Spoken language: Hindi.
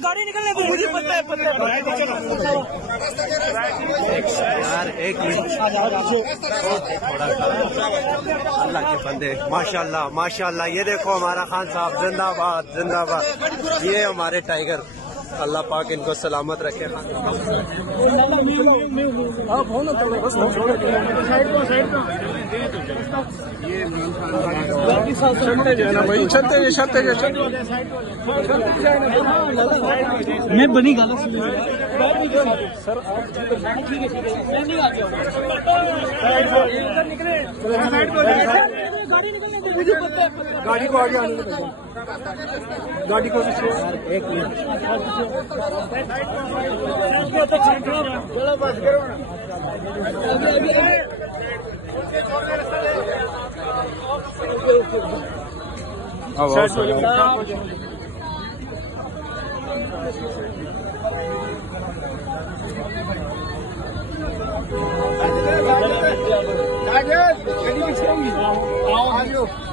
गाड़ी निकलने को मुझे पता है यार। एक मिनट, अल्लाह के बंदे, माशाल्लाह माशाल्लाह। ये देखो हमारा खान साहब, जिंदाबाद जिंदाबाद। ये हमारे टाइगर, अल्लाह पाक इनको सलामत रखे। मैं बनी गल गाड़ी को आगे आने दो, गाड़ी को एक मिनट। गाड़ी पीछे होगी।